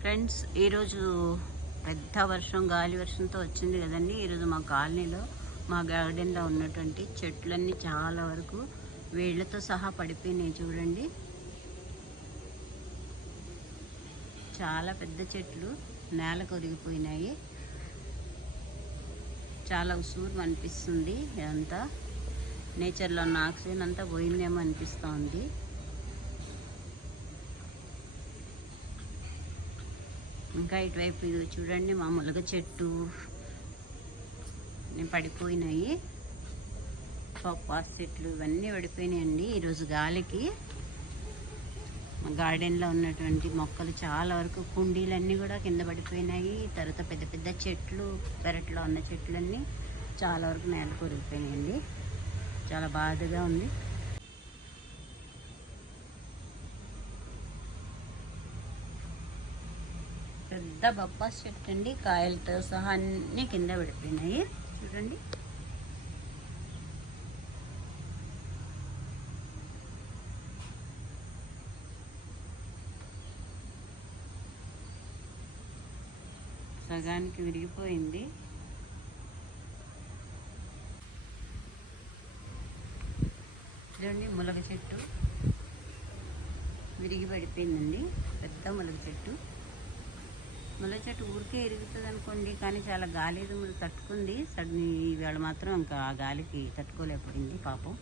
Friends ఈరోజు పెద్ద వర్షం గాలి వర్షంతో వచ్చింది కదండి. ఈరోజు మా కాలనీలో మా గార్డెన్లో ఉన్నటువంటి చెట్లన్నీ చాలా వరకు వేళ్ళతో సహా పడిపోయినాయి చూడండి. చాలా పెద్ద చెట్లు నేలకు ఒరిగిపోయినాయి. చాలా ఉసూరు అనిపిస్తుంది ఇదంతా. నేచర్లో ఉన్న ఆక్సిజన్ అంతా పోయిందేమో అనిపిస్తోంది. ఇంకా ఇటువైపు ఇది చూడండి మా ములగ చెట్టు పడిపోయినాయి. పప్పాస్ చెట్లు ఇవన్నీ పడిపోయినాయండి ఈరోజు గాలికి. మా గార్డెన్లో ఉన్నటువంటి మొక్కలు చాలా వరకు కుండీలన్నీ కూడా కింద పడిపోయినాయి. తర్వాత పెద్ద పెద్ద చెట్లు పెరట్లో ఉన్న చెట్లన్నీ చాలా వరకు నేల కొరిగిపోయినాయండి. చాలా బాధగా ఉంది. పెద్ద బొప్పాస్ చెట్టు అండి. కాయలతో సహా అన్నీ కింద పడిపోయినాయి. చూడండి. సగానికి విరిగిపోయింది. చూడండి ములగ చెట్టు విరిగి పడిపోయిందండి. పెద్ద ములగ చెట్టు. ముళ్ళ చెట్టు ఊరికే ఎరుగుతుంది అనుకోండి కానీ చాలా గాలి దుమ్ములు తట్టుకుంది. సడన్ ఈవేళ మాత్రం ఇంకా ఆ గాలికి తట్టుకోలేకపోయింది పాపం.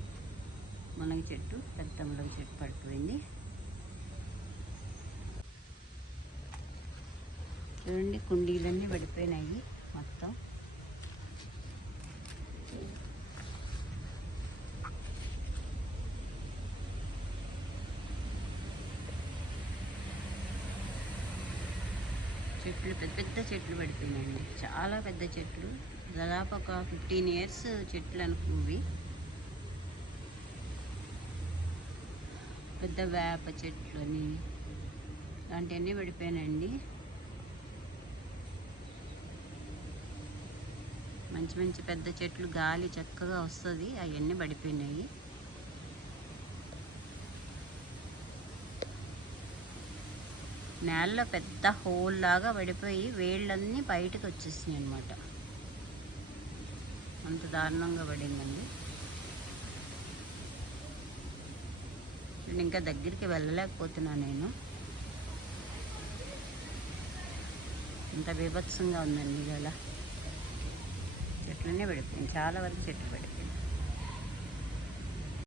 మునగ చెట్టు పెద్ద మునగ చెట్టు పడిపోయింది. చూడండి కుండీలన్నీ పడిపోయినాయి. చెట్లు పెద్ద పెద్ద చెట్లు పడిపోయినాయండి చాలా పెద్ద చెట్లు. దాదాపు ఒక ఫిఫ్టీన్ ఇయర్స్ చెట్లు అనుకువి పెద్ద వేప చెట్లు అని. ఇలాంటివన్నీ పడిపోయినాయండి. మంచి మంచి పెద్ద చెట్లు గాలి చక్కగా వస్తుంది. అవన్నీ పడిపోయినాయి. నేలలో పెద్ద హోల్ లాగా పడిపోయి వేళ్ళన్నీ బయటకు వచ్చేసినాయి అనమాట అంత దారుణంగా పడిందండి. ఇంకా దగ్గరికి వెళ్ళలేకపోతున్నా నేను. ఇంత బీభత్సంగా ఉందండి ఇవాళ. చెట్లన్నీ పడిపోయింది చాలా వరకు చెట్లు పడిపోయింది